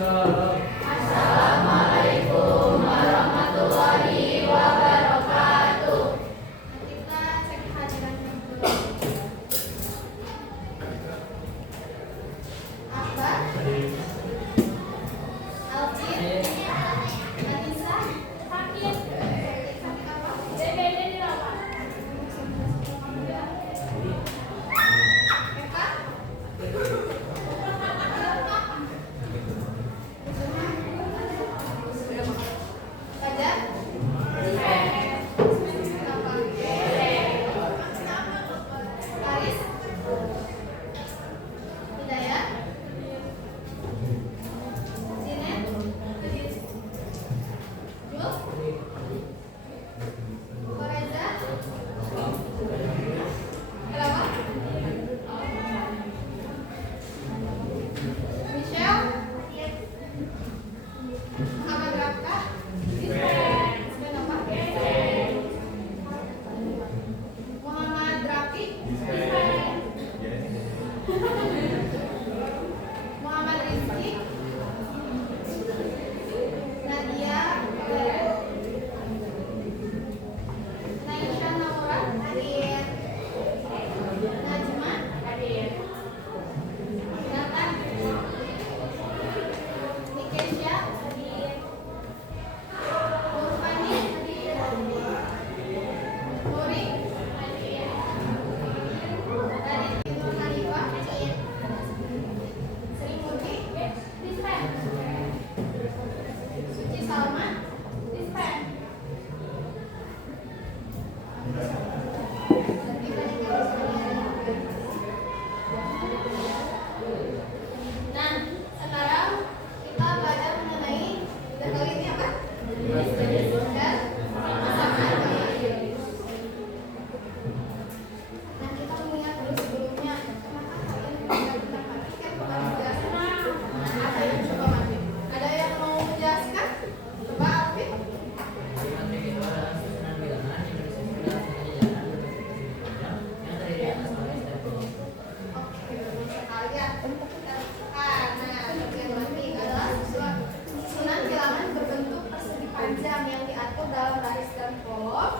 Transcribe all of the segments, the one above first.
Assalamualaikum warahmatullahi wabarakatuh. Kita cek hadiran dulu. Apa? Alvin? Anissa? Fakir? Apa? DBD dirawat. Eka? Fajar? Aris? Hidayat? Zinet? Jul? Koreza? Kenapa? Michelle? Muhammad Rafka? Sven apa? Muhammad Rafi? Muhammad Rizki? Nadia? Naisha Naura? Hadir. Najma? Hadir. Nathan? Nikesha? Hadir. Nurfani? Hadir. Nuri? Hadir. Raditya Nur Hanifah? Hadir. Sri Murti? Dispen. Suci Salma? Dispen. Nah, sekarang kita belajar mengenai kali ini apa? Dan pasangan. Nah, kita mengingat dulu sebelumnya kenapa kalian menggunakan mati kan bukan menjelaskan apa yang coba mati. Ada yang mau menjelaskan? Coba Alvin. Oke, sekalian. Nah, bagian mati adalah susunan bilangan berbentuk persegi panjang yang diatur dalam baris dan kolom,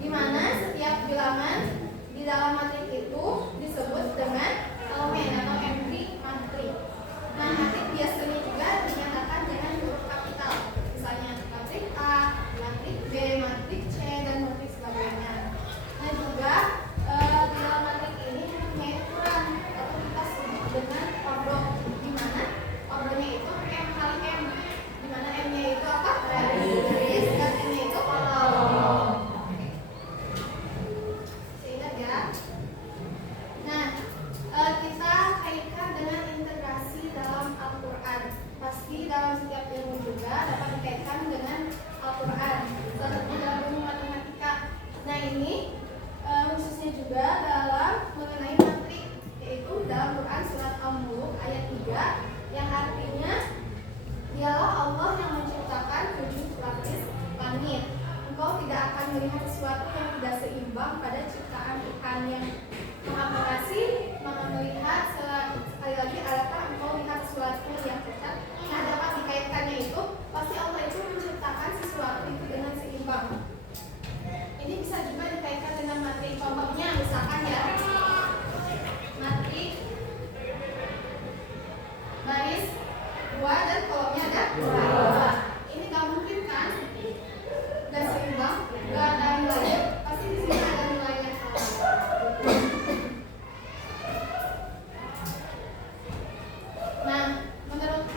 di mana setiap bilangan di dalam matrik itu disebut dengan elemen atau entry matrik. Nah, matrik biasanya juga dinyatakan dengan huruf kapital, misalnya matrik A, matrik B, matrik C, dan matrik sebagainya. Nah, juga di dalam matrik ini mempunyai ukuran atau kita sebut dengan ordo, di mana ordonya itu M kali M, di mana M-nya itu apa? Garis, dan N-nya itu kolom. Seingat ya. Nah, kita kaitkan dengan integrasi dalam Al-Quran. Pasti dalam setiap ilmu juga dapat dikaitkan dengan Al-Quran, contohnya dalam ilmu matematika. Nah, ini khususnya juga dalam mengenai matrik, yaitu dalam Quran surat Al-Mulk ayat 3 yang artinya dialah Allah yang menciptakan 7 lapis langit. Engkau tidak akan melihat sesuatu yang tidak seimbang pada ciptaan Tuhan yang Maha Pengasih, Maha Melihat. Sekali lagi, adakah engkau lihat sesuatu yang cacat? Nah, dapat dikaitkannya itu pasti Allah itu menciptakan sesuatu itu dengan seimbang. Ini bisa juga dikaitkan dengan matrik. Contohnya misalkan ya, matrik baris 2 dan kolomnya ada 2. Ini gak mungkin kan? Gak seimbang, gak ada nilainya. Pasti di sini ada nilainya. Nah, menurut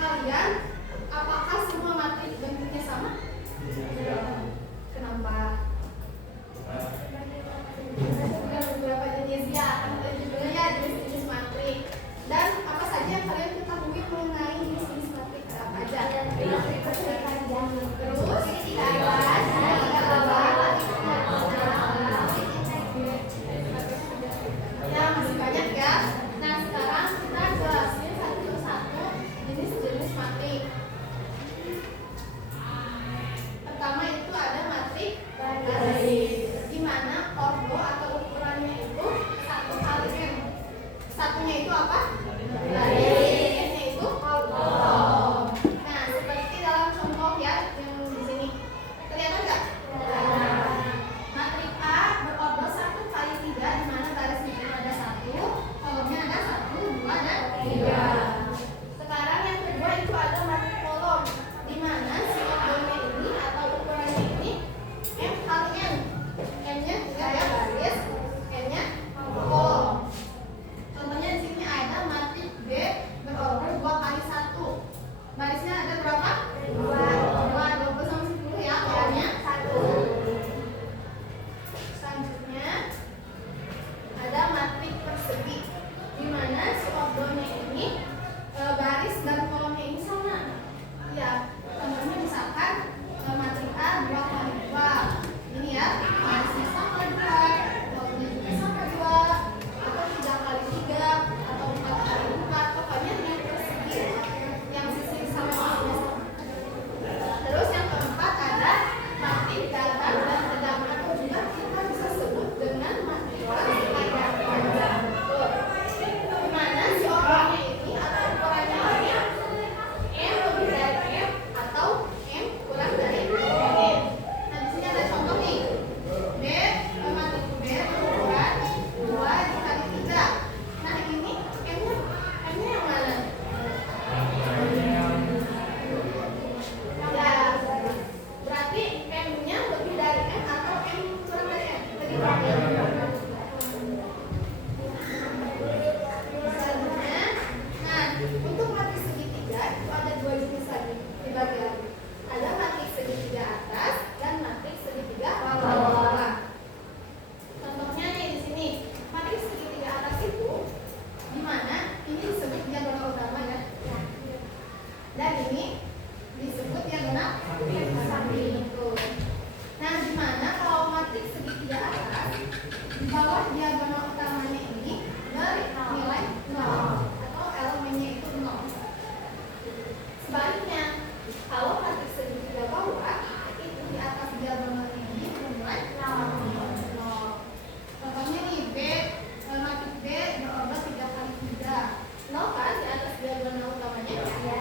datar dan sedang, atau juga kita bisa sebut dengan matrix standar panjang. Tuh. Dimana si orangnya ini atau ukurannya ini M lebih dari M atau M kurang dari M. Nah di sini ada contoh nih. Matrix B berukuran 2 dikali 3. Nah ini M-nya yang mana? Ya, berarti M-nya lebih dari M atau M kurang dari M? Lebih dari M. Selanjutnya, nah untuk matriks segitiga itu ada 2 jenis lagi dibagi lagi. Ada matriks segitiga atas dan matriks segitiga bawah. Contohnya nih di sini, matriks segitiga atas itu di mana ini disebut diagonal utama ya. Dan ini disebut diagonal samping. Nah, di mana kalau matriks segitiga atas di bawah diagonal utamanya ini bernilai 0 atau elemennya itu 0. Sebaliknya, kalau matriks segitiga bawah itu di atas diagonalnya ini bernilai 0. Contohnya nih matriks B berorder 3 kali 3. 0 kan di atas diagonal utamanya ya.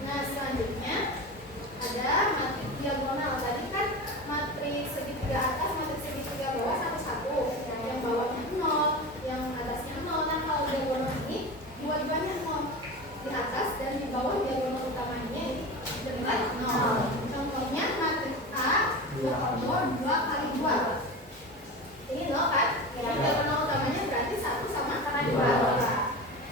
Nah, selanjutnya ada matriks diagonal. Tadi kan matriks segitiga atas, matriks segitiga bawah satu-satu. Yang bawahnya 0, yang atasnya 0. Nah, kalau diagonal ini dua-duanya 0. Di atas dan di bawah diagonal utamanya ini bernilai 0. Contohnya matriks A berorder 2 kali 2. Ini 0 kan? Yang diagonal utamanya berarti 1 sama 2.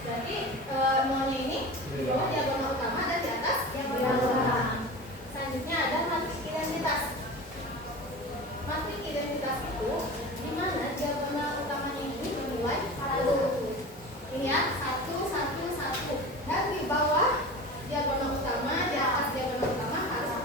Berarti 0-nya ini di bawah diagonal utama dan di atas diagonal belakang. Selanjutnya ada matriks identitas. Matriks identitas itu di mana diagonal utamanya ini bernilai 1. Ini ya, 1, 1, 1. Dan di bawah diagonal utama, di atas diagonal utama harus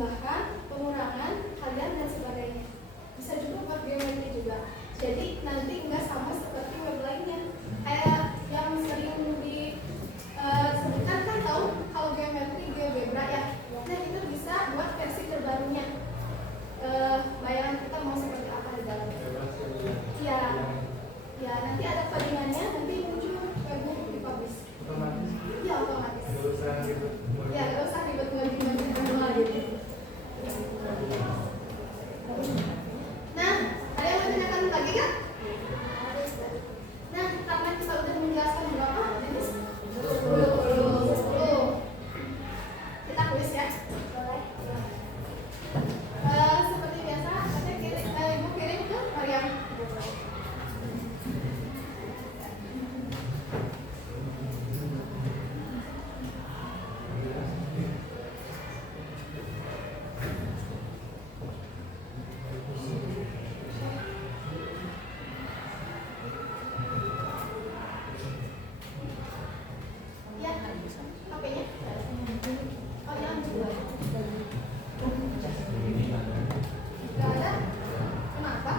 penambahan, pengurangan, kalian dan sebagainya. Bisa juga buat geometri juga. Jadi nanti nggak sama seperti web lainnya. Kayak yang sering disebutkan kan tahu kalau geometri GeoGebra ya. Nah itu bisa buat versi terbarunya. Bayangan kita mau seperti apa di dalamnya. Iya. Ya nanti ada codingannya, nanti muncul webbook dipublish. Otomatis. Iya otomatis. Nggak usah ribet. Ya nggak usah ribet-ribet manual gitu. Nah, ada yang mau tanyakan lagi kan? Nah, karena kita udah menjelaskan berapa jenis? 10. Kita kuis ya. Boleh. Seperti biasa, nanti ibu kirim ke Mariam. Ya, HP-nya? Oh ya, nggak ada. Kenapa?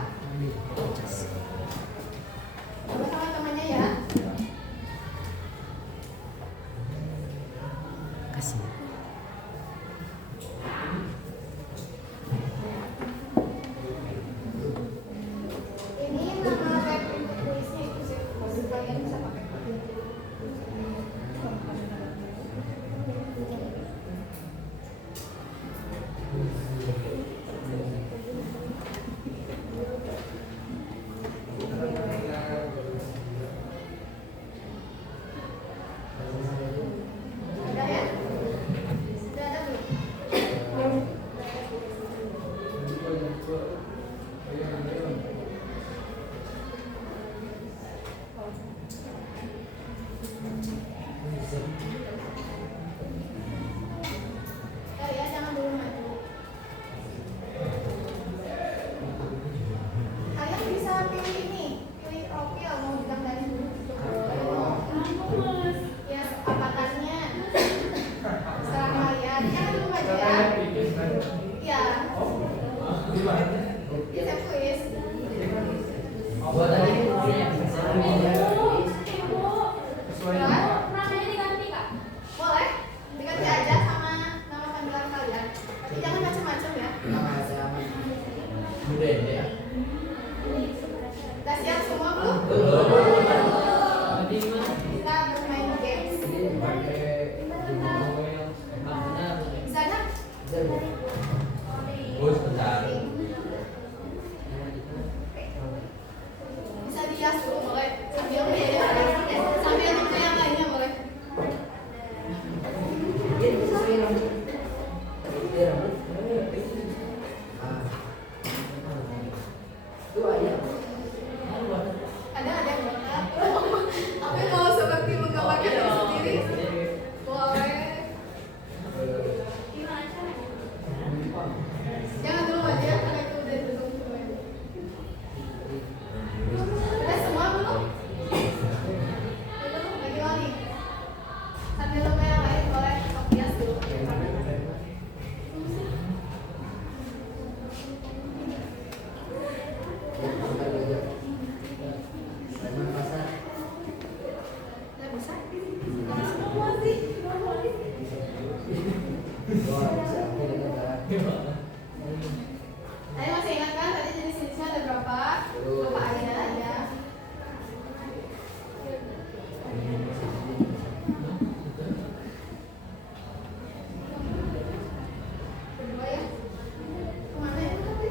Coba sama temannya ya. Kasih. Ini nama web untuk tulisnya itu sih, kalian bisa pakai. Ada ya? Sudah ada belum? Ya, jangan dulu maju. Kalian bisa pilih ini, pilih profil mau bilang dari dulu gitu. Ya, avatarnya. Serang kalian, jangan dulu maju ya. Iya. Bisa kuis. Buat tadi punya Boleh, diganti aja sama nama panggilan kalian. Tapi jangan macam-macam ya. Udah ya. Udah siap semua belum? Tadi mana? Kita bermain games. Bisa nggak? Oh sebentar. Bisa dihias dulu boleh. Sambil nunggu yang lainnya boleh. Ada yang buat tapi mau seperti menggambarkan diri sendiri boleh. Jangan dulu aja karena itu udah ditutup semuanya. Udah semua belum? Belum lagi lagi. Sambil nunggu yang lain boleh hias dulu. Nggak bisa? Semua sih. Tadi masih ingat kan tadi jenis-jenisnya ada berapa? Lupa aja ya. Kedua ya. Kemana ya tadi?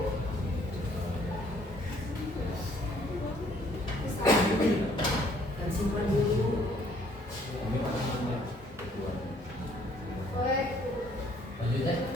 Bisa. Kan simpan dulu. Boleh. Lanjut ya.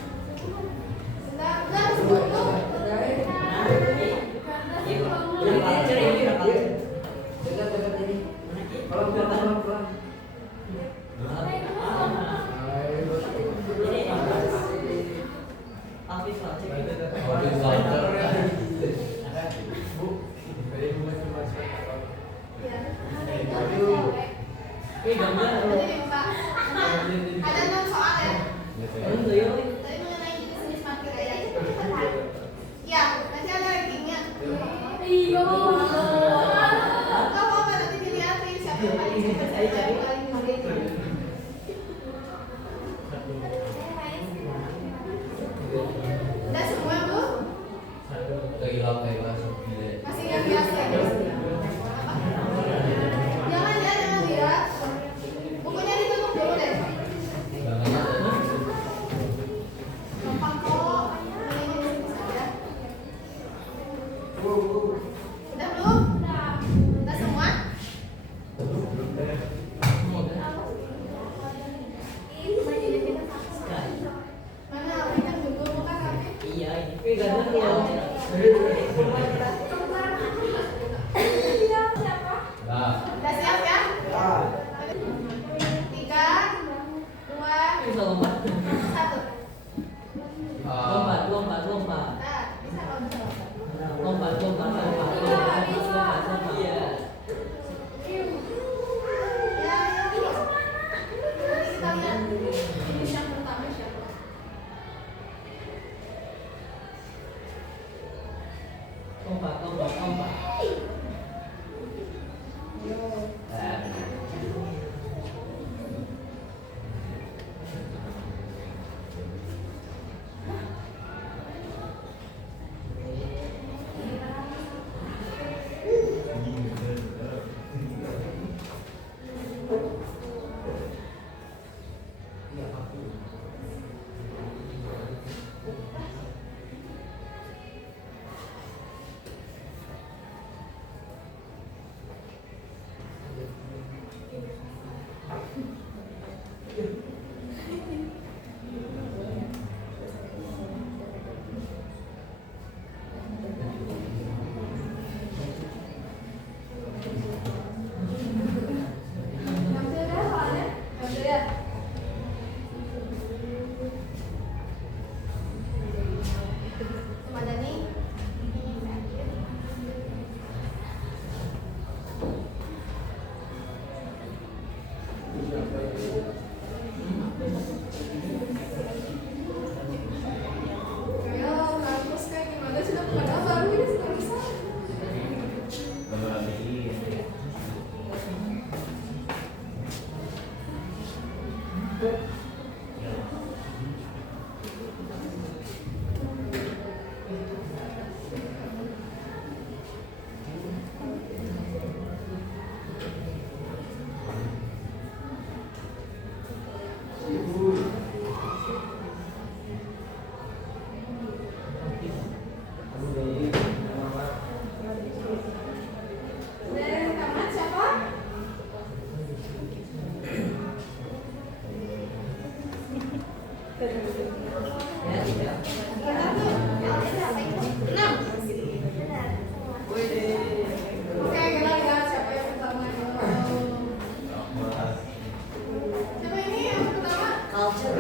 dulu deh. Gampang kok. Ini saja. Udah belum? Udah semua? Mana Alvin dulu bukan Alvin? Iya, ini gak ada yang Udah siap ya? 3, 2, bisa lompat. 1. Lompat, lompat, lompat. Nah, bisa lompat. Lompat, lompat, lompat, lompat, lompat, lompat. Iya. Ya, ini. Nanti kita lihat finish yang pertama siapa. Lompat, lompat, lompat. Ngambil dah soalnya. Ngambil ya. Ada nih. Ayo, kampus kayak gimana sih? Udah pada baru ini sudah bisa. Udah ada yang tamat siapa? Ya, tidak. Enam. Oke, kita lihat siapa yang pertama. Siapa ini yang pertama? Culture.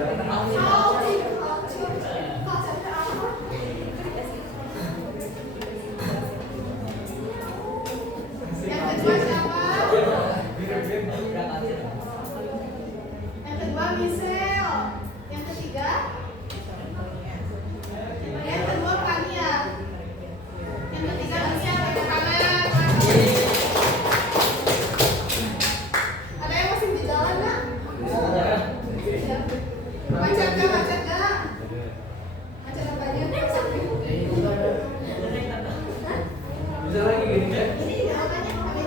Yang kedua siapa? Yang kedua Michelle. Yang ketiga? Yang kedua Kania. Yang ketiga Michelle. Tepuk tangan. Ada yang masih di jalan nggak? Macet nggak? Macet nggak? Macet apanya? Bisa lagi gini kan? Ini jawabannya apa nih?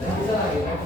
Bisa lagi kan?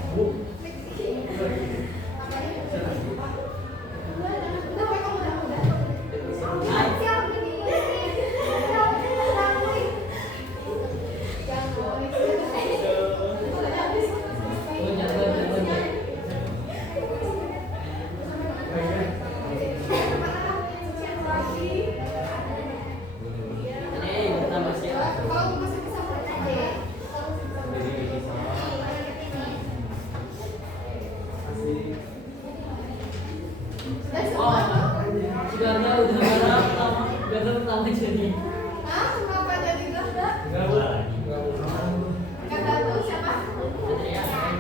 Udah pertama jadi. Hah? Kenapa jadi gak? Kata tuh siapa? Kita lihat ya.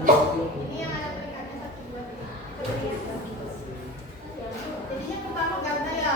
Ya, ini yang ada peringkatnya 1, 2, 3. Jadinya pertama ganda ya.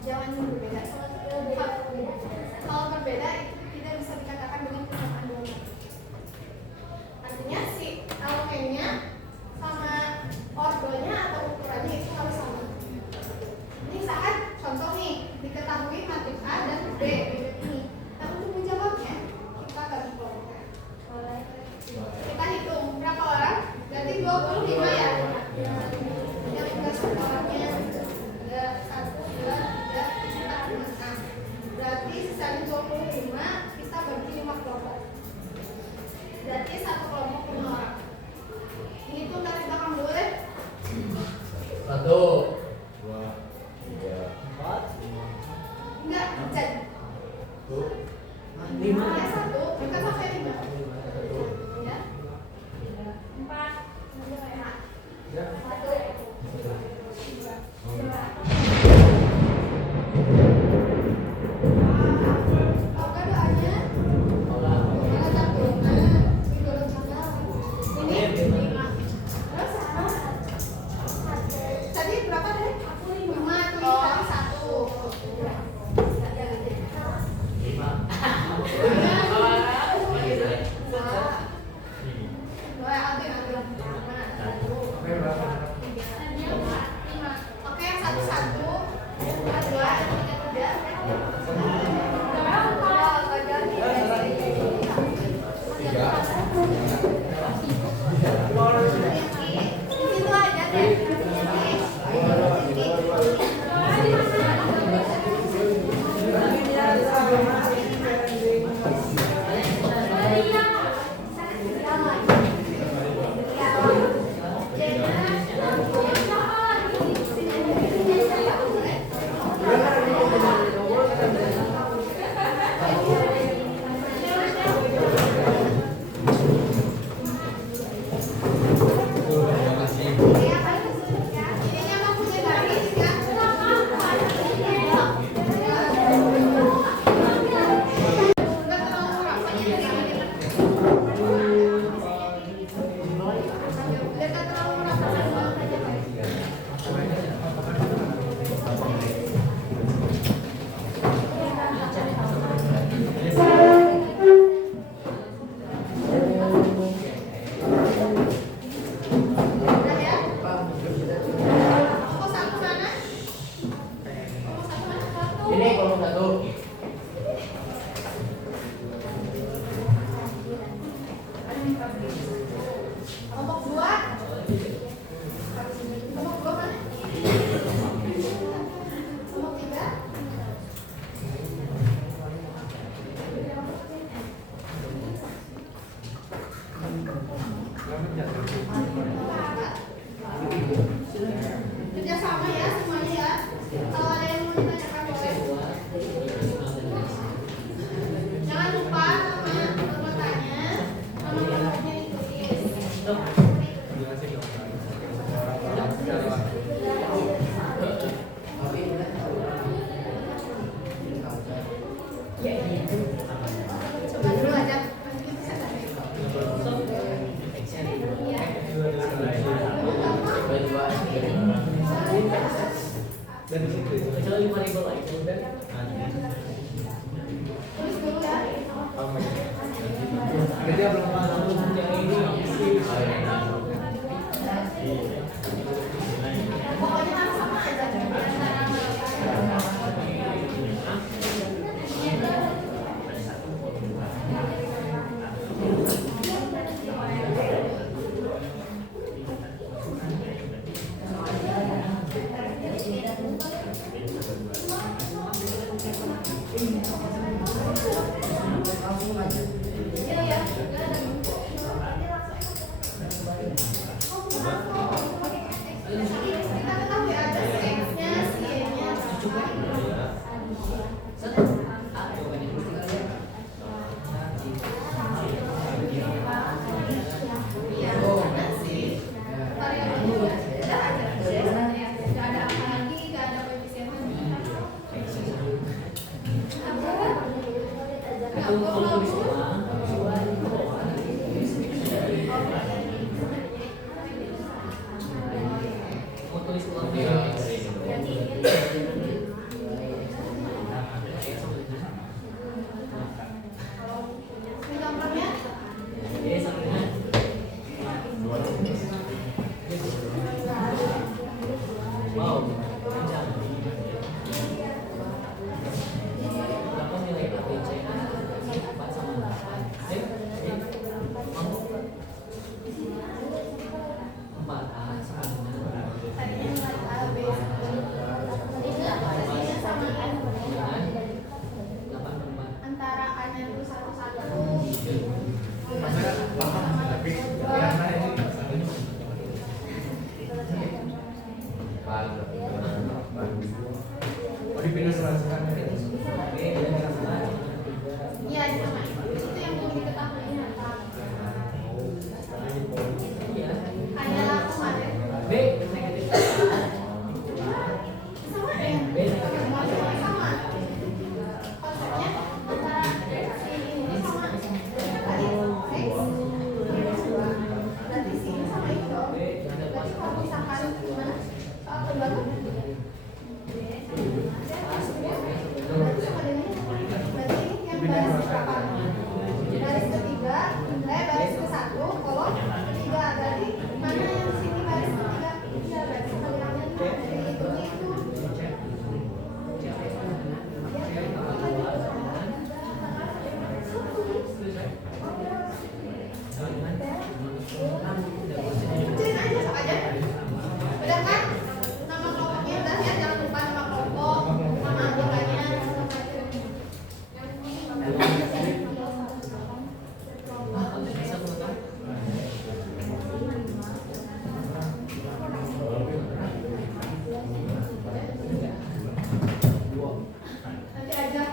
Jangan berbeda. Kalau berbeda itu tidak bisa dikatakan dengan kesamaan dua matematik. Artinya si elemennya sama ordonya atau ukurannya itu harus sama. Ini saat contoh nih diketahui matrik A dan B mirip ini. Nah untuk menjawabnya kita bagi kelompok. Kita hitung berapa orang? Berarti 25 ya. Yang tugas orangnya ada 1, 2, 3, 4, 5. Berarti sisanya 25 kita bagi 5 kelompok. Berarti satu kelompok 5 orang. Ini tuh dari belakang dulu deh. 1, 2, 3, 4, Enggak, jadi 5. ya 1, kita sampai 5. Ya. 4, 5. Ya. 1. Oke doanya. Mana satu? Ini belum sama. Ini 5. Terus tadi berapa deh? 5. Itu tadi 1. Oke, 1, 1, 2, 2, 3, 3. Itu aja deh. Ini kelompok 1. Kelompok 2. Kelompok 2 mana? Kelompok 3. Kerjasama ya semuanya ya. Kalau ada yang mau ditanyakan boleh. Jangan lupa nama pesertanya, nama kelompoknya ditulis. Coba dulu aja. Nanti bisa tanya. Dan kecuali 5.000 lah itu udah. Tulis dulu ya. Kita belum masuk yang ini. Pokoknya harus sama aja. Iya ya. Kita ketahui ada X-nya, si Y-nya. Iya, karena sih variabel juga tidak ada. Tidak ada apa lagi, tidak ada koefisien lagi. Itu kamu tulis ulang. Kamu tulis ulang. Iya, sama itu yang belum diketahui apa. Kayak kemarin. B negatif. Sama ya? Sama. Konsepnya antara ini sama tadi X. Berarti sini sama itu. Berarti kalau misalkan gimana? Kedua tuh berarti sama dengannya sama. Berarti ini yang baris berapa? Baris ketiga, baris ke satu, kolom ketiga. Berarti mana yang sini baris ketiga? Iya, berarti sama bilangnya dari itu. Kecilin aja sok aja. Udah kan? Nama kelompoknya udah ya, jangan lupa nama kelompok, nama anggotanya. Nanti aja.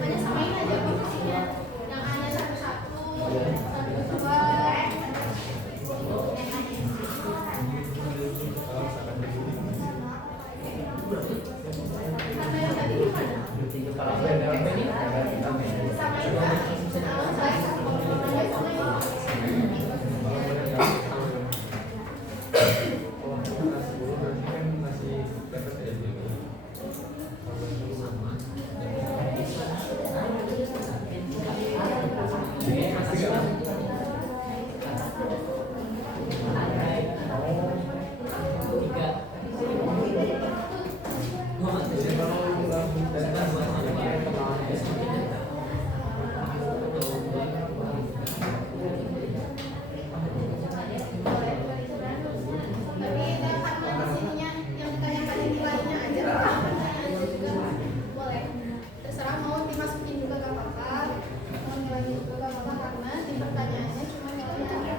Hanya samain aja posisinya. Yang hanya satu-satu, dua. Karena yang tadi gimana? Samain kan? Baik, samain. Tapi karena disininya yang ditanyakan nilainya aja, pertanyaannya juga boleh. Terserah mau dimasukin juga gak apa-apa, mau nilainya juga gak apa-apa karena di pertanyaannya cuma nilainya aja.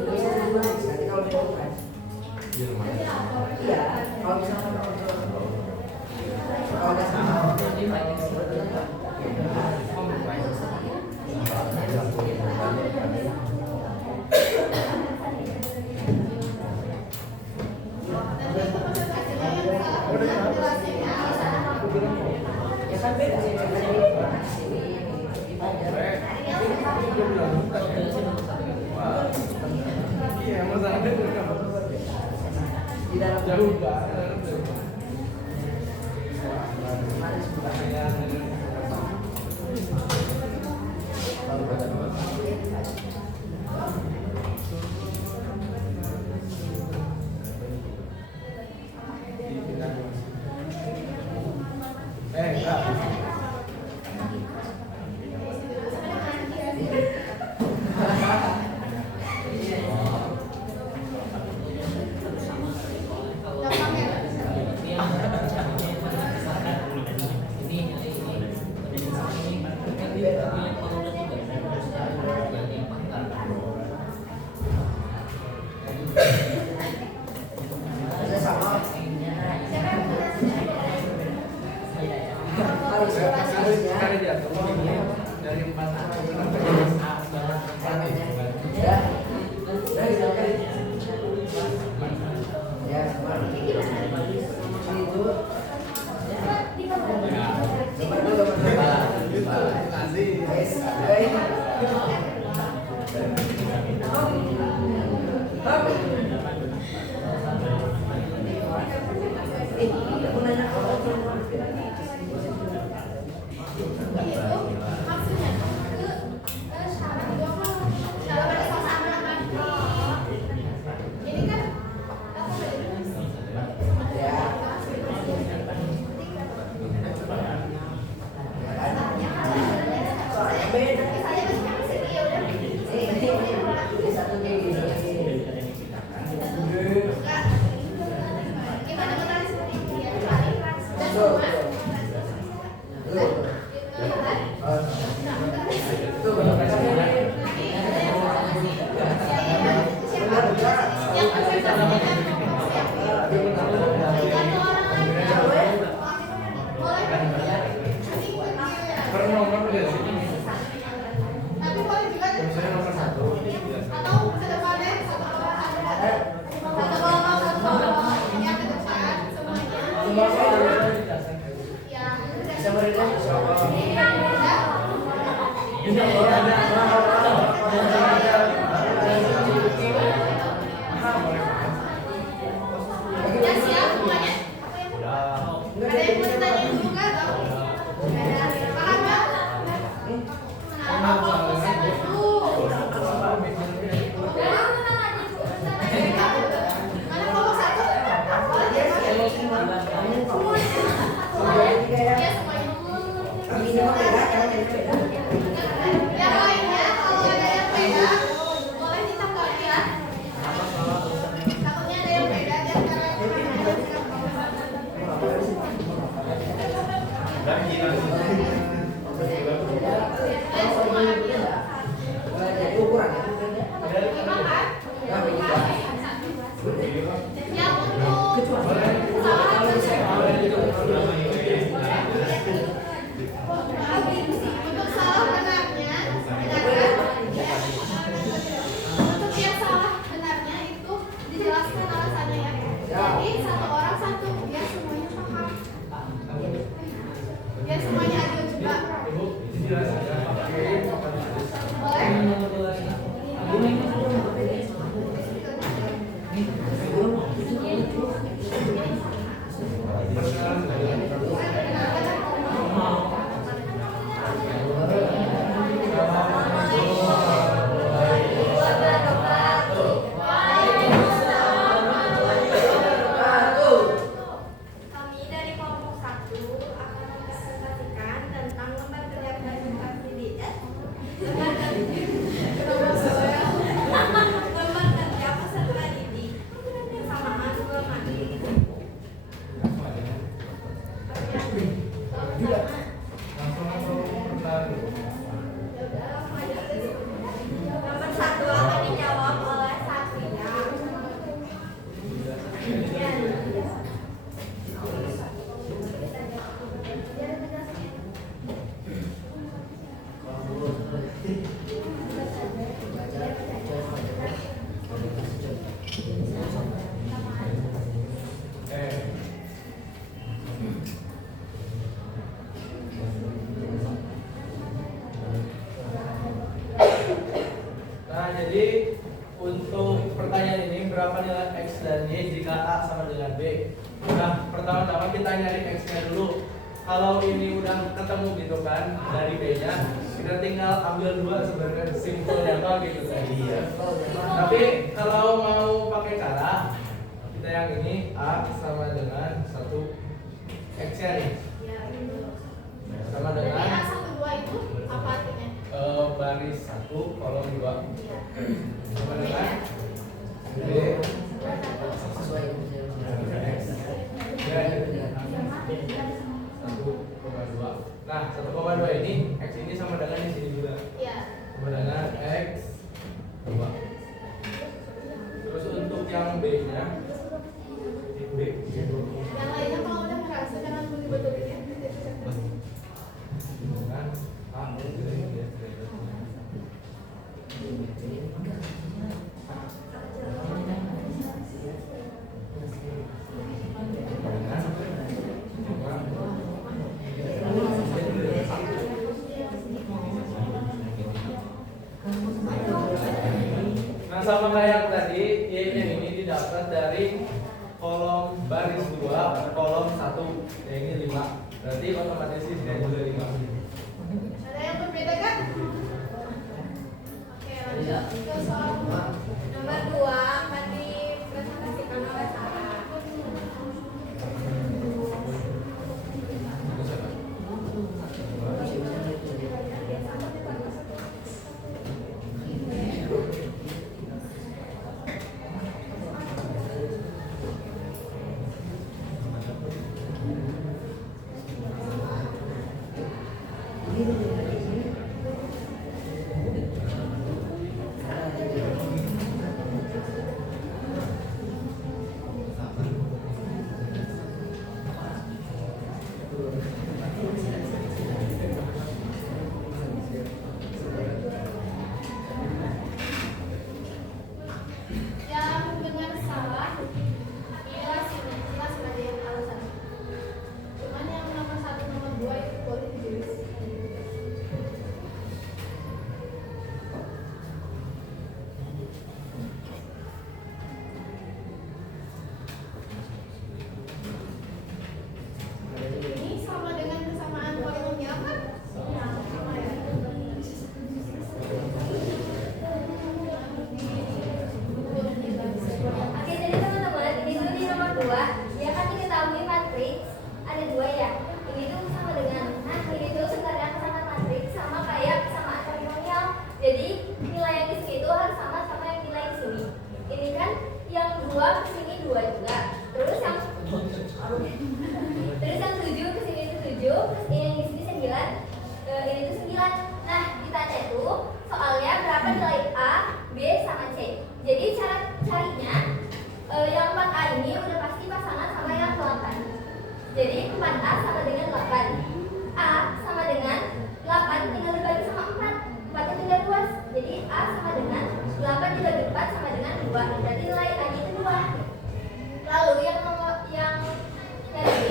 kalau minum kan. Iya, kalau misalkan kalau nggak salah. Ya kan beda sih Iya, masa ada di dalam jauh banget. Enggak. Sekali jatuh dari 4 Nanti. untuk pertanyaan ini berapa nilai X dan Y jika A sama dengan B? Nah, pertama-tama kita nyari X-nya dulu. Kalau ini udah ketemu gitu kan dari B-nya, kita tinggal ambil 2 sebenarnya simpelnya apa gitu kan. Iya. Tapi kalau mau pakai cara, kita yang ini A sama dengan 1 X-nya nih. Ya, itu. Sama Berarti dengan A1 2 itu apa artinya? baris 1 kolom 2 Iya. sama dengan B Sesuai X ya, 1,2. Nah 1,2 ini X ini sama dengan di sini juga Iya. sama dengan X 2. Terus untuk yang B nya B Yang lainnya kalau udah ngerasa jangan betul-betul ya. dengan A Nah sama kayak tadi, Y-nya ini didapat dari kolom baris 2, kolom 1, ya ini 5. Berarti otomatis ini juga 5. Ada yang berbeda kan? Oke, lanjut ke soal nomor 2 akan dipresentasikan oleh Sarah. Yang benar salah jelas aja yang alasan. Cuman yang nomor 1 nomor 2 itu boleh ditulis. Ini sama dengan kesamaan polinomial kan? Ya, sama ya. Oke, jadi teman-teman, ini dulu di nomor 2. Ya kan diketahui matriks ada 2 ya. Ini tuh sama dengan, nah ini tuh sebenarnya kesamaan matriks sama kayak kesamaan polinomial. Jadi nilai yang di sini itu harus sama yang nilai di sini. Ini kan yang 2 ke sini 2 juga. Terus yang 7 ke sini itu 7, terus ini yang di sini 9. Ini tuh 9. Nah, ditanya itu soalnya berapa nilai A, B sama C. Jadi cara carinya yang 4A ini udah pasti pasangan sama yang 8. Jadi 4A sama dengan 8. A sama dengan 8 tinggal dibagi sama 4. 4 nya tinggal luas. Jadi A sama dengan 8 dibagi 4 sama dengan 2. Berarti nilai A nya itu 2. Lalu yang dari B,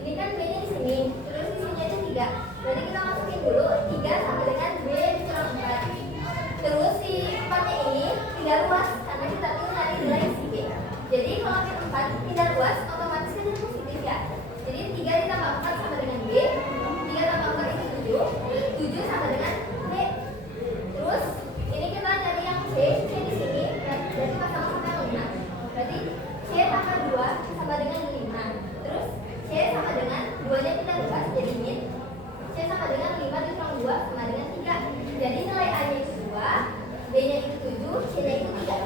ini kan B nya di sini. Terus di sini aja 3. Berarti kita masukin dulu 3 sama dengan B dikurang 4. Terus si 4 nya ini tidak luas karena kita tuh nyari nilai si B. Jadi kalau yang 4 tidak luas otomatis kan jadi positif ya. Jadi 3 ditambah 4 sama dengan B. 3 tambah 4 itu 7. 7 sama dengan B. Terus ini kita nyari yang C di sini. Berarti pasangan sama yang 5. Berarti C tambah 2 sama dengan 5. Terus C sama dengan 2 nya tidak luas jadi min. C sama dengan 5 dikurang 2 sama dengan 3. Jadi nilai A nya itu 2, B nya itu 7, C nya itu 3.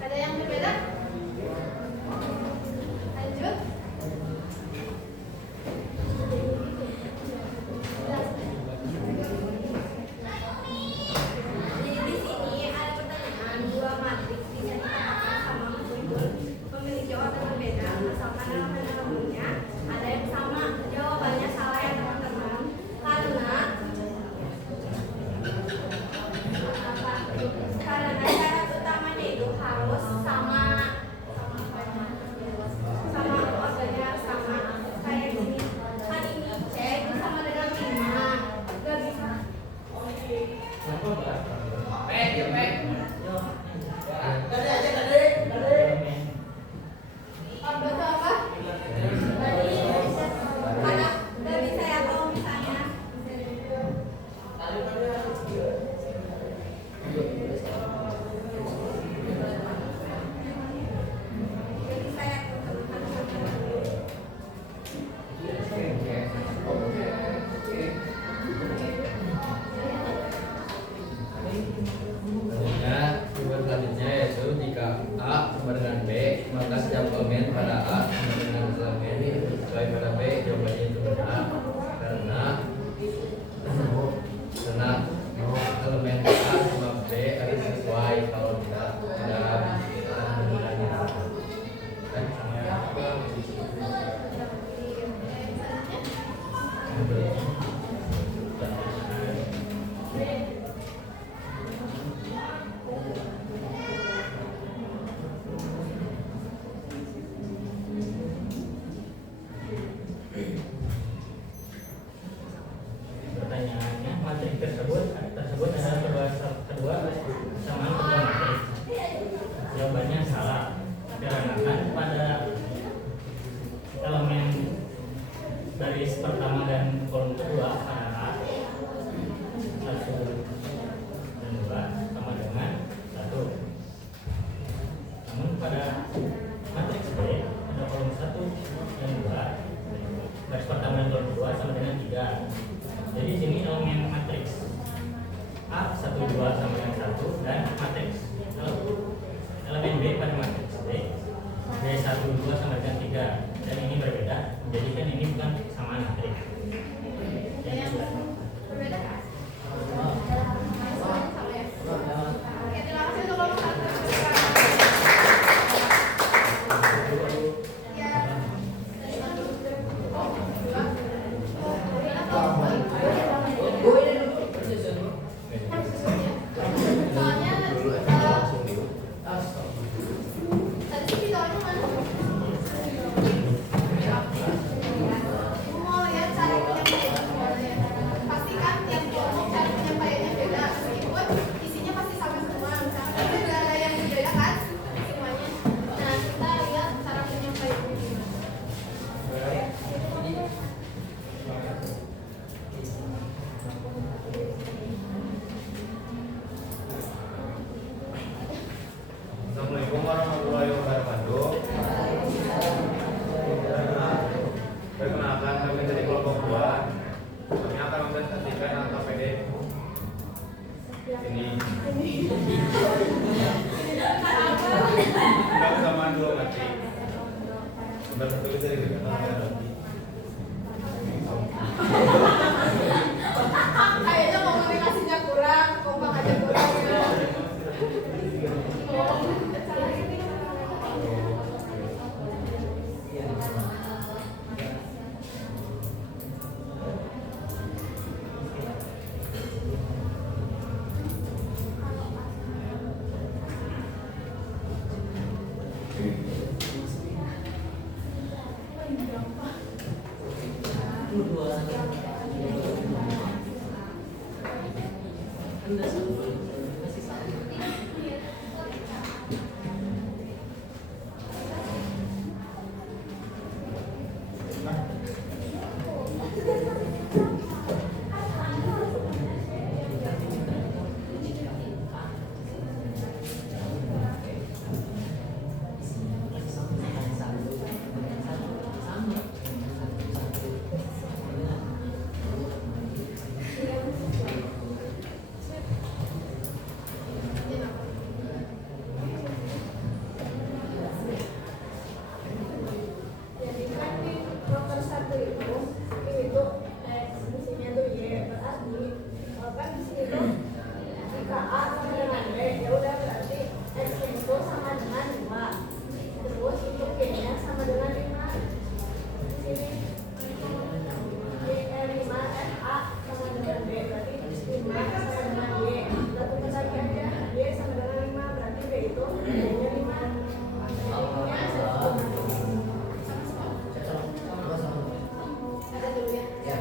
Ada yang berbeda? Lanjut. Jadi di sini ada pertanyaan, 2 matriks bisa dikatakan sama betul memiliki jawaban berbeda asalkan dalam penerapannya ada yang sama. Jawabannya salah ya teman-teman, karena syarat utamanya itu harus sama organnya harus sama. Kayak gini kan ini C itu sama dengan 5, gak bisa. Maka setiap elemen pada A sama dengan elemen sesuai pada B. Jawabannya itu benar karena elemen A sama B harus sesuai, kalau tidak Pertanyaannya, materi tersebut adalah kedua kesamaan kedua materi. Jawabannya salah. Dikarenakan pada elemen baris pertama dan kolom kedua pada A 1 dan 2 sama dengan 1. Namun pada matriks B pada kolom 1 dan 2 baris pertama dan kolom kedua sama dengan 3. Jadi sini elemen matriks A 1 2 sama dengan 1 dan matriks elemen B pada matriks B 1 2 sama dengan 3, dan ini berbeda, menjadikan ini bukan kesamaan matriks. Jadi Berbeda kan? Sama ya? Oke, terima kasih untuk kelompok 1. Ya. Soalnya tadi videonya mana? Mau lihat cara penyampaiannya. Pasti kan tiap kelompok cara penyampaiannya beda, meskipun isinya pasti sama semua. Misalnya tapi ada yang berbeda kan semuanya. Nah, kita lihat cara penyampaiannya gimana. Assalamualaikum warahmatullahi wabarakatuh. Perkenalkan, kami dari kelompok 2. Kami akan mempresentasikan angka PD. Ini kesamaan dua matrik. Sudah tertulis dari Kayaknya komunikasinya kurang, kompak aja kurang. Jadi kan di nomor 1 itu X, di sini tuh Y, berarti kan di sini tuh jika A sama dengan B, ya udah berarti X itu sama dengan 2. Terus untuk Y-nya sama dengan 5. Di sini 5 A sama dengan B, berarti 5 sama dengan Y. Satu lagi aja, Y sama dengan 5, berarti B itu Y-nya 5. Ada dulu ya.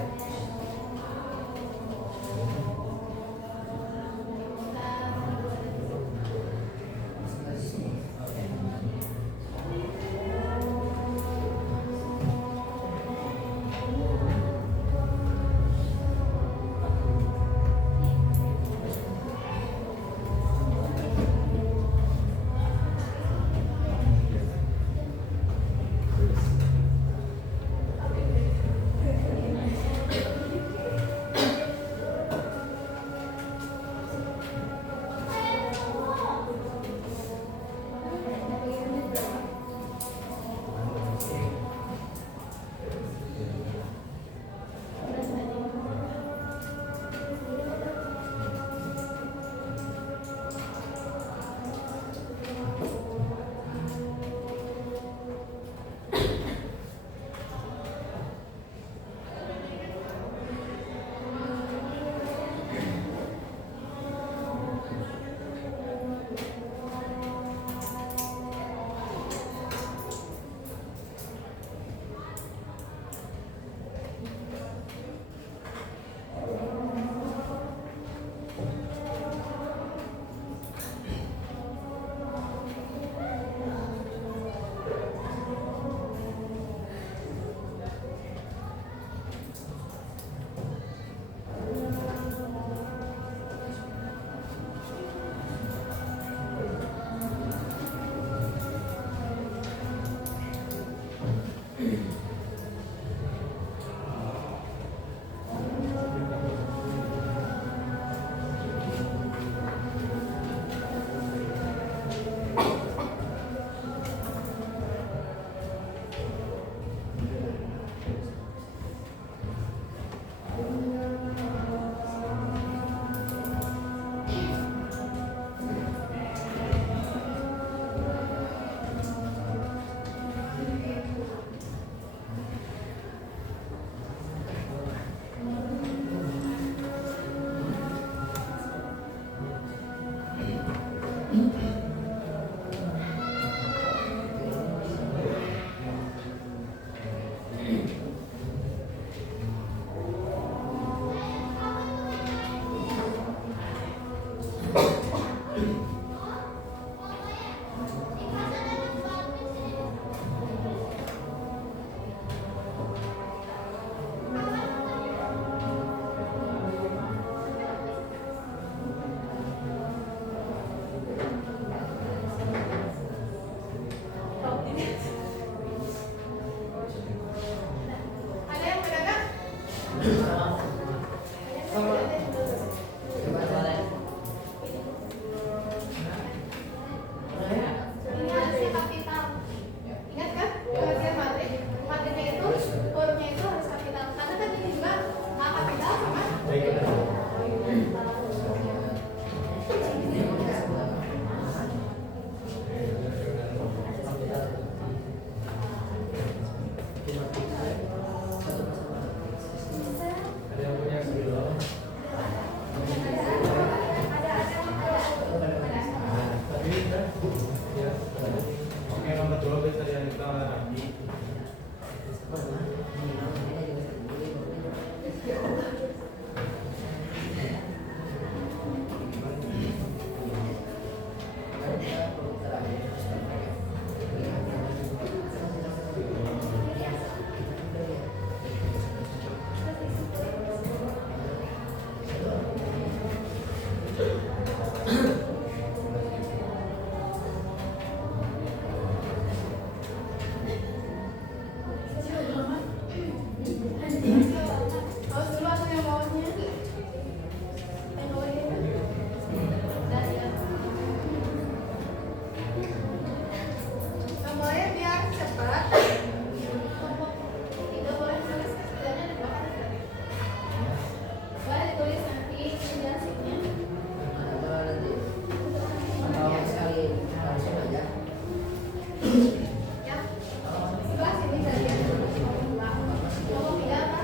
Ya. Oke, nomor 2 bisa dilanjutkan oleh Ramji. Awas dulu aku yang bawahnya. Yang bawahnya. Dan ya. Yang bawahnya biar cepat. Tidak boleh tulis kerjanya di belakang tadi. Boleh ditulis nanti penjelasannya. Ya. Sebelah sini kalian. Ngomong ya, Pak.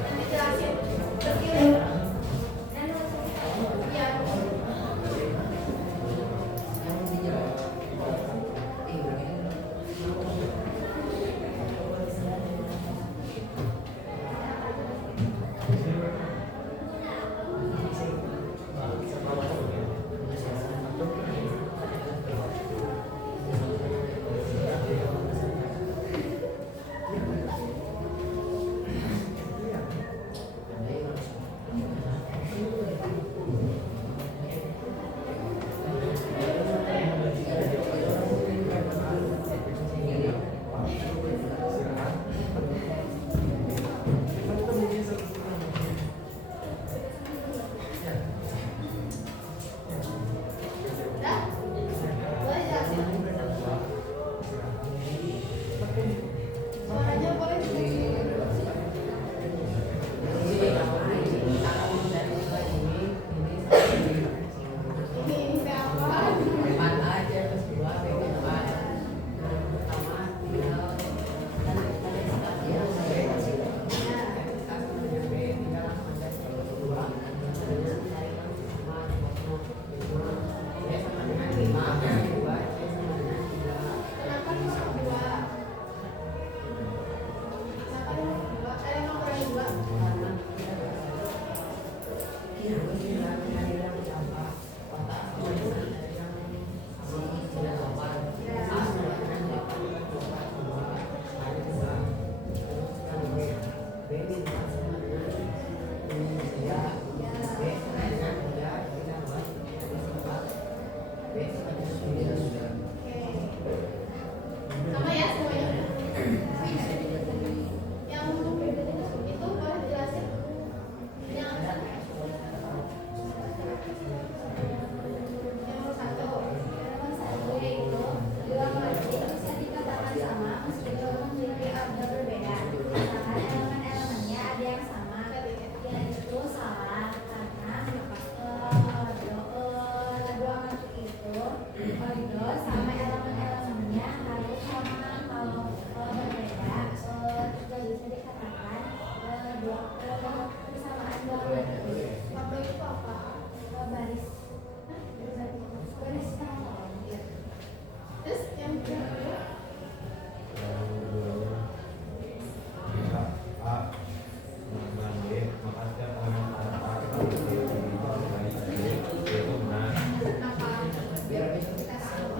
Nanti jelasin. Terus ya. Dah? Boleh jelasin? Suaranya boleh dikecilin. Ini teh apa? Kenapa nomor 2? Kenapa nomor 2? Ada nomor 2. Sama ya semuanya. Yang itu boleh dijelasin? Yang nomor 1. Yaitu dua masjid bisa dikatakan sama meskipun memiliki order berbeda. Misalkan elemen-elemennya ada yang sama, yaitu salah karena dua masjid itu order sama elemen-elemennya harus sama. Kalau berbeda tidak bisa dikatakan persamaan dua masjid. Order itu apa? Baris baris sama. Terus yang kedua? Kenapa? Kita tahu.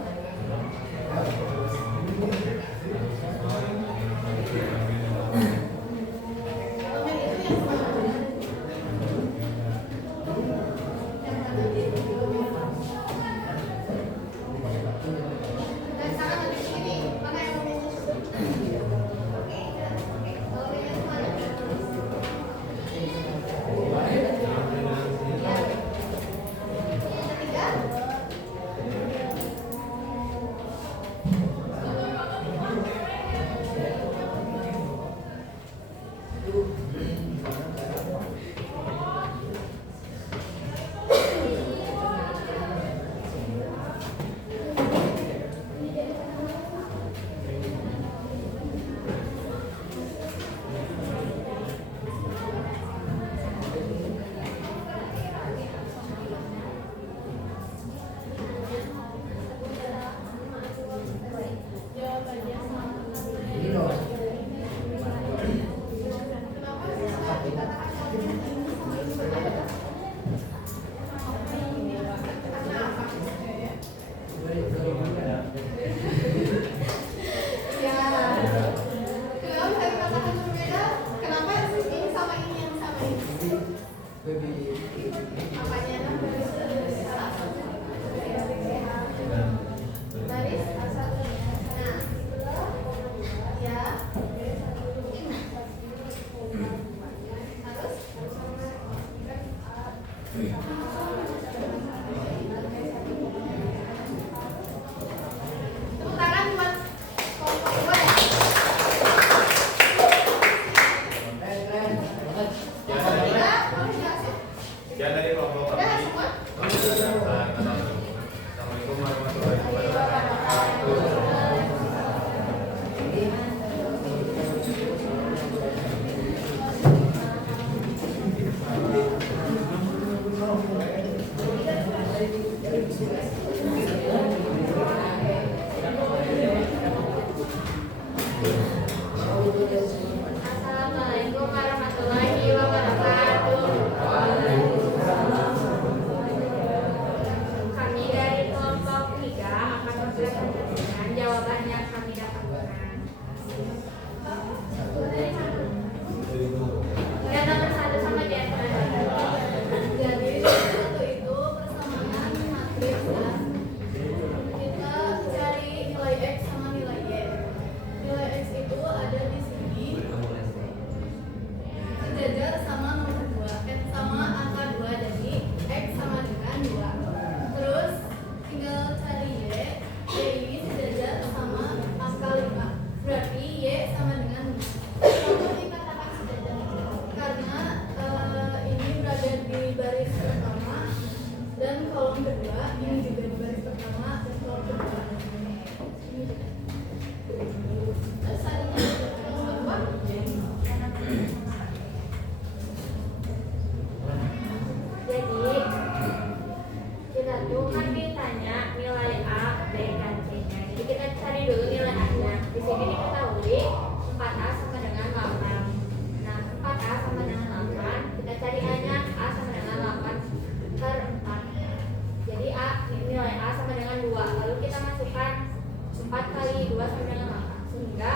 4 kali 2 sama dengan 8, sehingga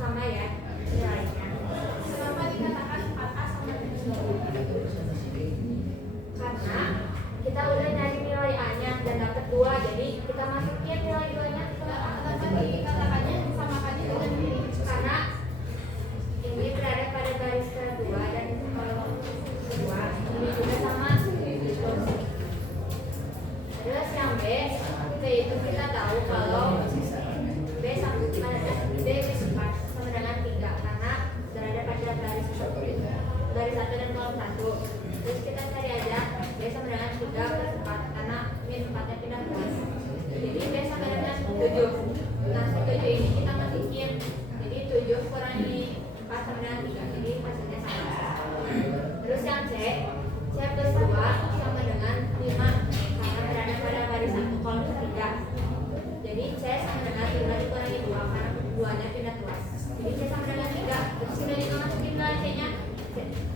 sama ya nilainya. Kenapa dikatakan 4A sama dengan 2? Karena kita udah nyari nilai A-nya dan dapat 2, jadi kita masukin nilai 2-nya ke A. Kenapa dikatakannya samakannya dengan ini? Karena ini berada pada garis kedua dan kolom kedua, ini juga sama. Terus yang B, kita tahu kalau B sama B bersifat sama dengan 3 karena berada pada garis 1 dan kolom 1. Terus kita cari aja B sama dengan 3 plus 4 karena min 4 nya pindah plus. Jadi B sama dengan 7. Nah 7 ini kita masukin, jadi 7 kurangi 4 sama dengan 3, jadi hasilnya sama. Terus yang C plus 2 sama dengan 5 karena berada pada garis 1 kolom 3. Jadi C sama dengan 5 dikurangi 2 karena 2 nya pindah plus. Jadi C sama dengan 3. Terus sudah kita masukin ke C nya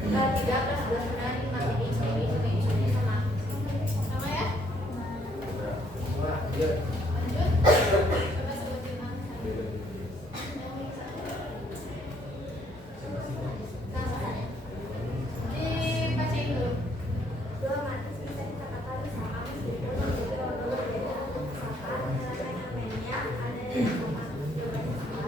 3 plus 2 sama dengan 5. Jadi ini sama. Sama ya? Lanjut. Lanjut. Coba sebutin nama. Dibacain dulu. Dua matris bisa dikatakan sama meskipun memiliki nomor berbeda. Misalkan menyelesaikan namanya ada yang sama, jawabannya sama.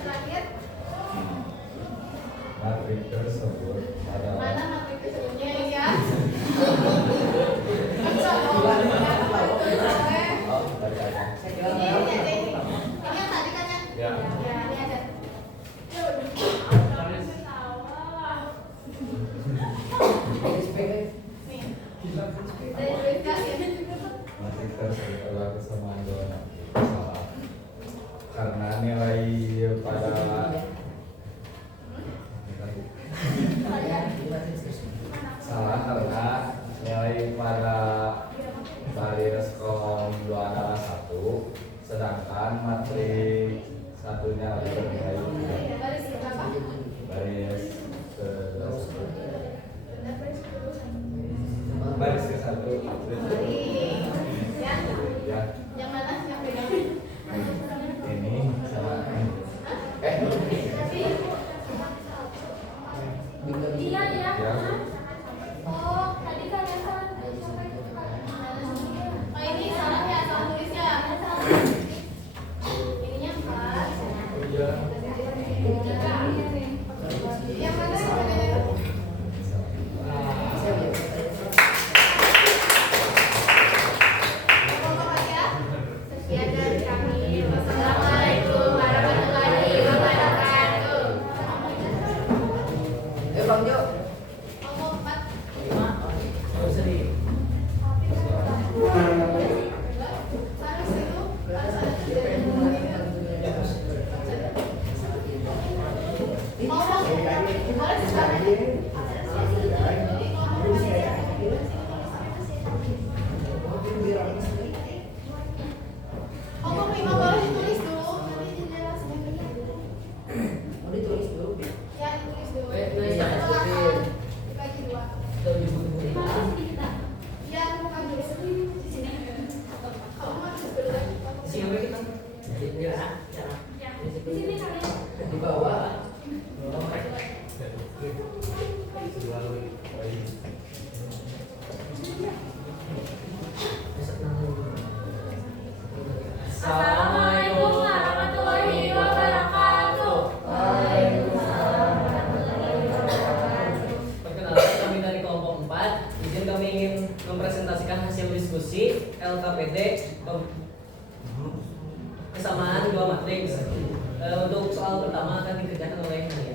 Terakhir, Matrik tersebut adalah mana matrik tersebutnya ya? oh, baca aja. Ini ada ini. Ini yang tadi kan ya? Ya. Ya, ini ada. Nih. Dari duit kak ya. Matrik tersebut adalah kesamaan dua matrik salah karena nilai pada salah karena nilai pada baris kolom 2 adalah 1, sedangkan matrik satunya adalah nilai 3. Baris berapa? Baris ke Benar baris berapa? baris ke 1 Ya. ya Yang mana yang pegang? ini sama Iya ya. ya Oh, tadi kan yang salah. Oh ini salah ya, salah tulisnya. Ininya 4. ya Yang mana yang pegang? Ngomong ya. Sekian dari kami. Wassalamualaikum warahmatullahi wabarakatuh. Ngomong 4. Harus itu harus ada kejadian ngomong ini. Ngomong boleh sekarang. Jadi ngomong aja. Ngomong lima boleh ditulis dulu. Nanti dijelasin yang benar. Ya ditulis dulu. Silakan. Dibagi 2. Ya bukan dulu. Kamu mah tulis dulu kan? Di sini kalian. di bawah. Assalamualaikum warahmatullahi wabarakatuh. Perkenalkan, kami dari kelompok 4. Izin kami ingin mempresentasikan hasil diskusi LKPD kesamaan dua matriks. Untuk soal pertama akan dikerjakan oleh Naya.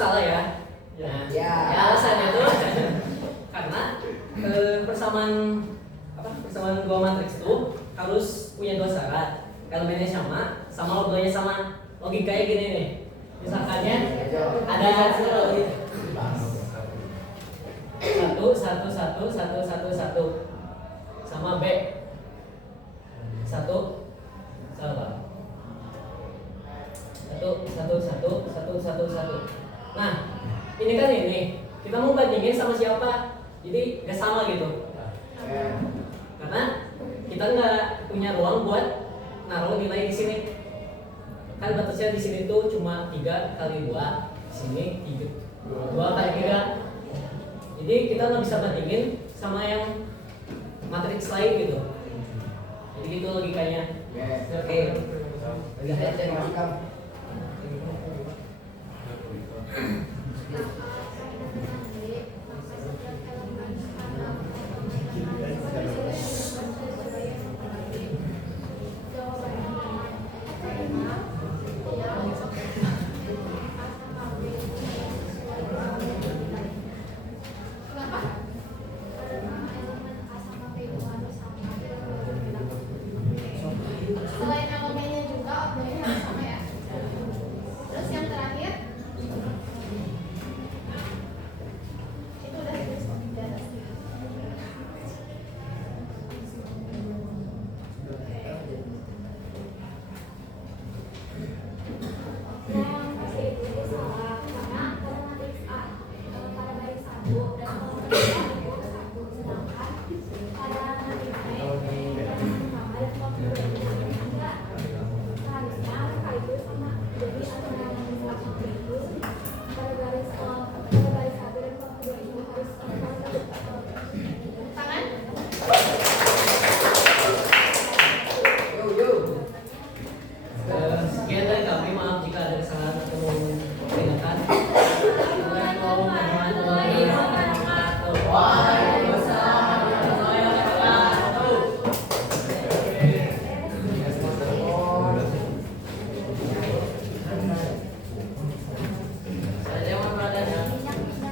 salah ya. Nah, ya alasannya tuh karena persamaan dua matriks itu harus punya dua syarat. Elemennya sama logikanya sama. Logikanya gini nih. Misalkannya ada satu sama B satu nah ini kan kita mau bandingin sama siapa, jadi nggak sama gitu karena kita nggak punya ruang buat naruh nilai di sini. Kan batasnya di sini tuh cuma 3 kali 2, di sini 2 kali 3. Jadi kita nggak bisa bandingin sama yang matriks lain gitu. Jadi gitu logikanya. Oke. Lihat dari Mas. Selain elemennya juga objeknya harus sama ya. Terus yang terakhir itu udah ditulis di atas. Yang pasti itu salah karena pada matriks A pada baris 1 dan kolom 2 itu 1, sedangkan pada matriks B sama dan kolom 2 itu enggak. Seharusnya mereka itu sama. Jadi antara matriks A sama B itu pada baris 1 dan kolom 2 itu harus sama. Tangan. Sekian dari kami, maaf jika ada kesalahan atau peringatan. Assalamualaikum warahmatullahi wabarakatuh. Waalaikumsalam warahmatullahi wabarakatuh. Saya Dewan Pradana.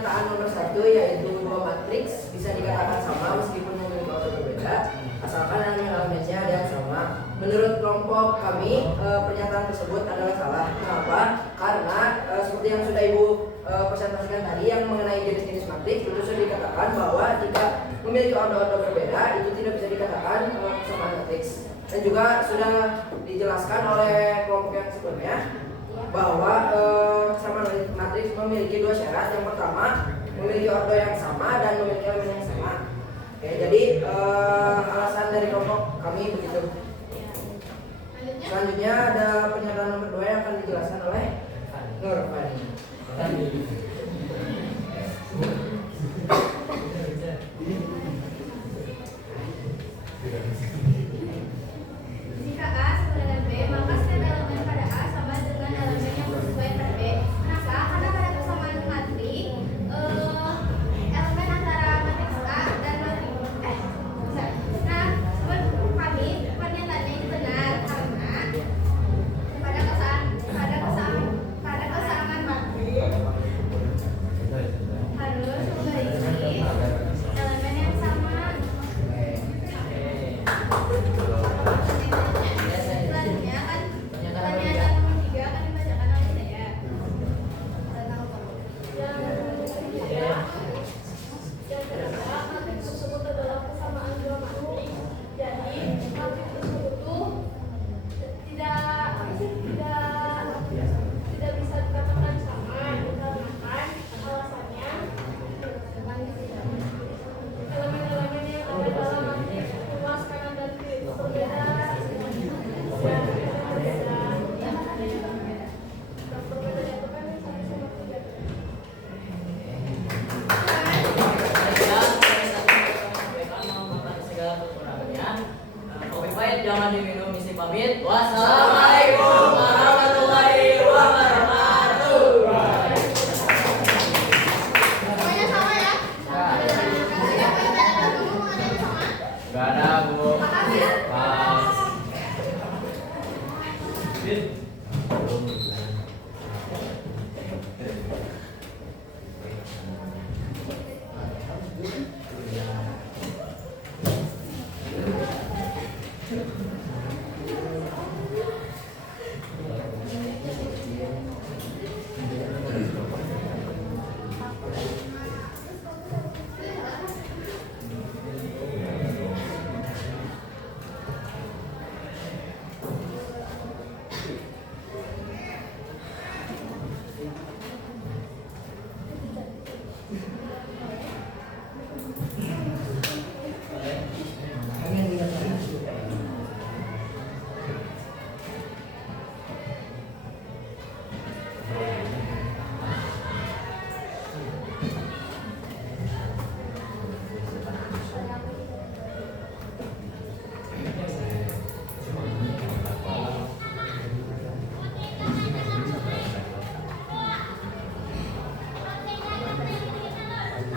pernyataan nomor 1 yaitu dua matriks bisa dikatakan sama meskipun memiliki order berbeda asalkan elemen-elemennya ada yang sama. Menurut kelompok kami pernyataan tersebut adalah salah. Kenapa? Karena seperti yang sudah Ibu presentasikan tadi yang mengenai jenis-jenis matriks itu sudah dikatakan bahwa jika memiliki order-order berbeda itu tidak bisa dikatakan kesamaan matriks. Dan juga sudah dijelaskan oleh kelompok yang sebelumnya bahwa kesamaan matriks memiliki dua syarat. Yang pertama memiliki order yang sama dan memiliki elemen yang sama. Oke, jadi alasan dari kelompok kami begitu. Selanjutnya ada pernyataan nomor 2 yang akan dijelaskan oleh Nur Fani. Jika A sama dengan B, maka setiap elemen pada A sama dengan elemen yang bersesuaian pada B. Kenapa? Karena pada persamaan matrik, elemen antara matriks A dan matriks Nah, menurut kami pernyataannya itu benar karena pada kesamaan matrik harus memiliki elemen yang sama. Selanjutnya kan pernyataan nomor 3 akan dibacakan oleh saya. Yang kedua, matriks tersebut adalah kesamaan dua matriks. Jadi matriks tersebut tuh tidak bisa dikatakan sama dikarenakan alasannya elemen-elemen yang ada dalam matriks luas kanan dan kiri itu berbeda. Jangan diminum, isi pamit. Wassalamualaikum warahmatullahi wabarakatuh. Semuanya sama ya? Siapa yang tanya dulu ada yang sama? Gak ada, Bu. Makasih ya. Pas.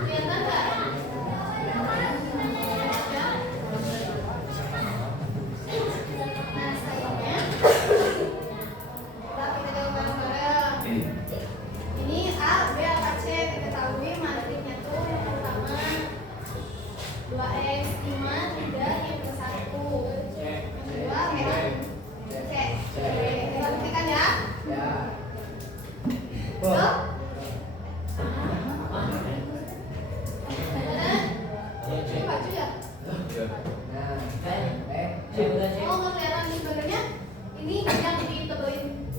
Kelihatan nggak? Nah, selanjutnya kita jawab bareng-bareng. Ini A, B, apa C? Diketahui matriknya tuh yang pertama 2x 5 3 yang ke 1. Yang kedua C. Kita buktikan ya. Ya. Tuh. Ini baju ya? Nah, Oh, nggak kelihatan di sebagainya. Ini yang ditebelin.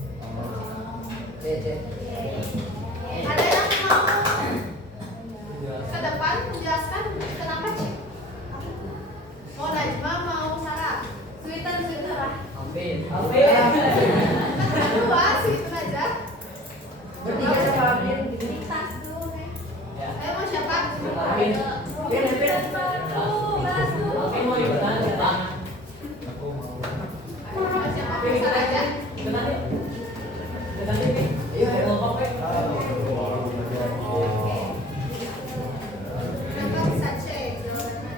C. Ada yang mau ke depan menjelaskan kenapa C? Mau Najma, mau Sarah? Sweeten lah. Amin. Kedua, sweeten aja. Bertiga sama Amin. Di tas dulu, nih. Ya. Ayo mau siapa? Amin. Batu. Mau ikutan? Pak. Mau siapa? Sarah aja. Ikutan yuk. Ikutan yuk. Iya, ya. Kelompok, Pak. Kenapa bisa C? Jawabannya.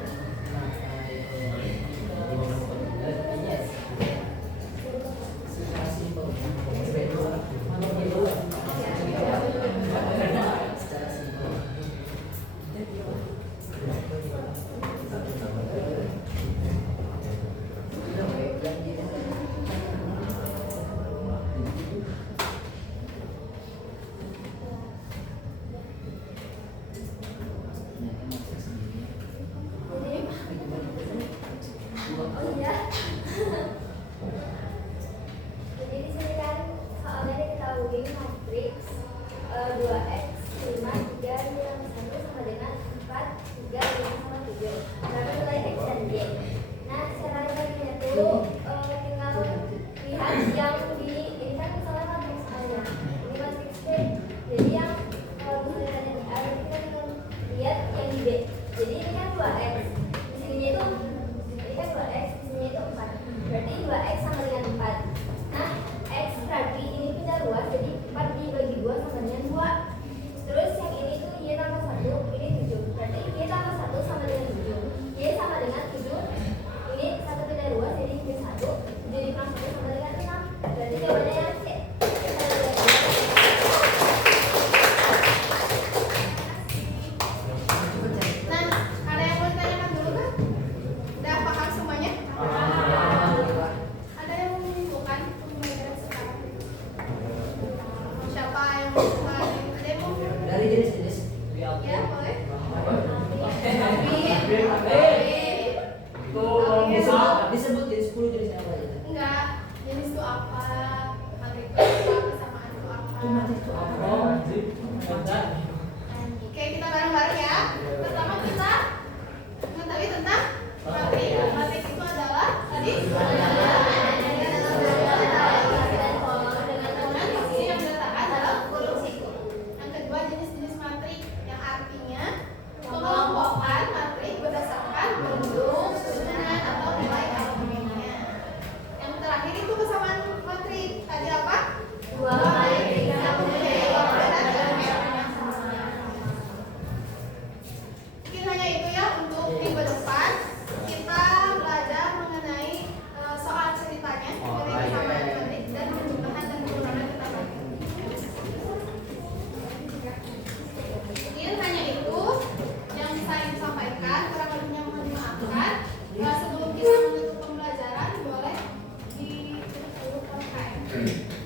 Secara simpel. following matrix 2x 5 3 bilang 1 sama dengan 4 3 bilang sama 7. Berapa nilai x dan y? Nah, cara baginya tuh tinggal lihat yang di ini kan misalnya matrix A nya, ini matrix B. Jadi yang kalau misalnya yang di A kita tinggal lihat yang di B. Jadi ini kan 2x, di sininya itu ini kan 2x, di sininya itu 4. Berarti 2x sama dengan 4. Nah, x berarti ini pindah luas, jadi 4 dibagi 2 sama dengan 2. Terus yang ini tuh y tambah 1, ini 7. Berarti y tambah 1 sama dengan 7. Y sama dengan 7. Ini 1 pindah luas, jadi y 1. Jadi kurang 1 sama dengan 6. Berarti jawabannya yang C. Nah, ada yang mau ditanyakan dulu kan? Udah paham semuanya? Ada yang mau menyimpulkan pembelajaran sekarang? Siapa yang mau mulai? Ada yang mau? Dari jenis-jenis Ya, boleh. disebut jadi 10 jenis yang lain. Enggak, jenis itu apa? Matrix itu apa? Kesamaan itu apa? Oke, kita bareng-bareng ya. Pertama kita mengetahui tentang matrix. Matrix itu adalah tadi dengan posisi yang diletakkan dalam kurung siku. Yang kedua, jenis-jenis matrix yang artinya pengelompokan matrix berdasarkan bentuk, susunan atau nilai elemennya. Yang terakhir itu kesamaan matrix. Tadi apa? Dua matrix yang mempunyai warna dan elemen yang sama. Mungkin hanya itu ya untuk minggu depan kita belajar mengenai soal ceritanya mengenai kesamaan matrix dan penjumlahan dan pengurangan kita bagi. Mungkin hanya itu yang bisa saya sampaikan. Kurang lebihnya mohon dimaafkan. Sebelum kita menutup pembelajaran boleh ditutup dulu.